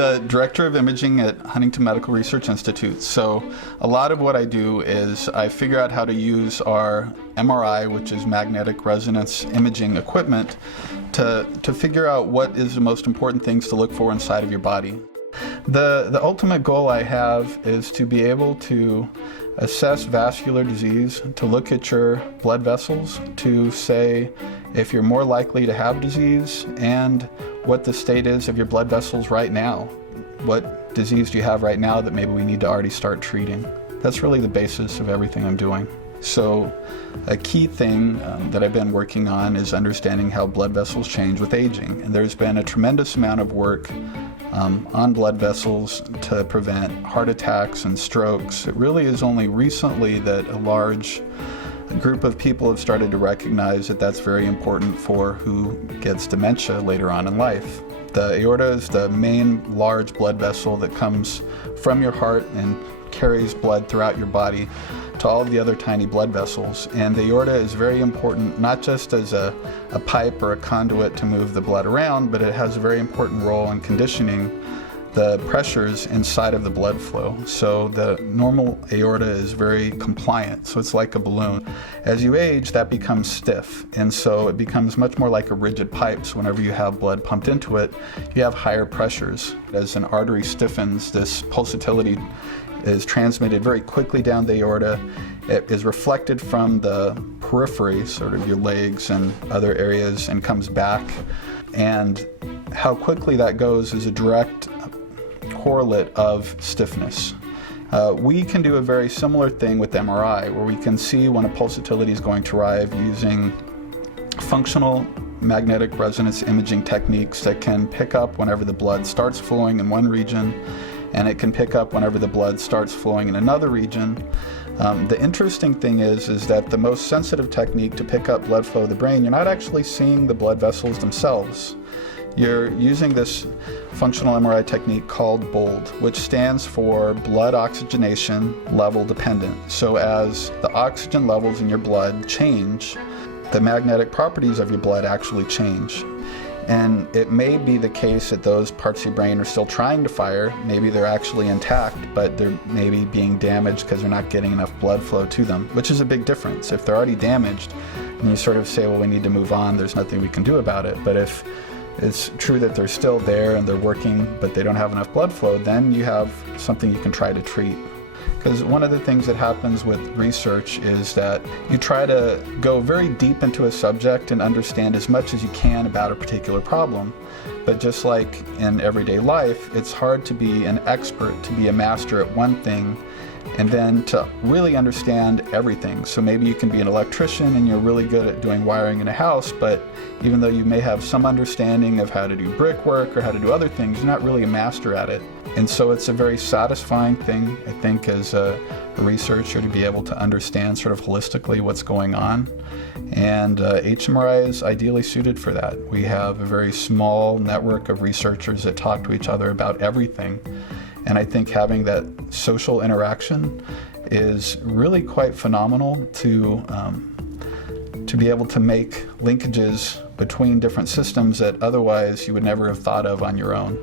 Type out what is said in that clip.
the director of imaging at Huntington Medical Research Institute. So a lot of what I do is I figure out how to use our MRI, which is magnetic resonance imaging equipment, to figure out what is the most important things to look for inside of your body. The ultimate goal I have is to be able to assess vascular disease, to look at your blood vessels, to say if you're more likely to have disease and what the state is of your blood vessels right now. What disease do you have right now that maybe we need to already start treating? That's really the basis of everything I'm doing. So a key thing that I've been working on is understanding how blood vessels change with aging. And there's been a tremendous amount of work on blood vessels to prevent heart attacks and strokes. It really is only recently that a large group of people have started to recognize that that's very important for who gets dementia later on in life. The aorta is the main large blood vessel that comes from your heart and carries blood throughout your body to all of the other tiny blood vessels. And the aorta is very important, not just as a pipe or a conduit to move the blood around, but it has a very important role in conditioning the pressures inside of the blood flow. So the normal aorta is very compliant, so it's like a balloon. As you age, that becomes stiff, and so it becomes much more like a rigid pipe. So whenever you have blood pumped into it, you have higher pressures. As an artery stiffens, this pulsatility is transmitted very quickly down the aorta. It is reflected from the periphery, sort of your legs and other areas, and comes back. And how quickly that goes is a direct correlate of stiffness. We can do a very similar thing with MRI, where we can see when a pulsatility is going to arrive using functional magnetic resonance imaging techniques that can pick up whenever the blood starts flowing in one region, and it can pick up whenever the blood starts flowing in another region. The interesting thing is that the most sensitive technique to pick up blood flow of the brain, you're not actually seeing the blood vessels themselves. You're using this functional MRI technique called BOLD, which stands for blood oxygenation level dependent. So as the oxygen levels in your blood change, the magnetic properties of your blood actually change. And it may be the case that those parts of your brain are still trying to fire. Maybe they're actually intact, but they're maybe being damaged because they're not getting enough blood flow to them, which is a big difference. If they're already damaged, and you sort of say, well, we need to move on, there's nothing we can do about it. But if it's true that they're still there and they're working, but they don't have enough blood flow, then you have something you can try to treat. Because one of the things that happens with research is that you try to go very deep into a subject and understand as much as you can about a particular problem. But just like in everyday life, it's hard to be an expert, to be a master at one thing, and then to really understand everything. So maybe you can be an electrician and you're really good at doing wiring in a house, but even though you may have some understanding of how to do brickwork or how to do other things, you're not really a master at it. And so it's a very satisfying thing, I think, as a researcher to be able to understand sort of holistically what's going on. And HMRI is ideally suited for that. We have a very small network of researchers that talk to each other about everything. And I think having that social interaction is really quite phenomenal to be able to make linkages between different systems that otherwise you would never have thought of on your own.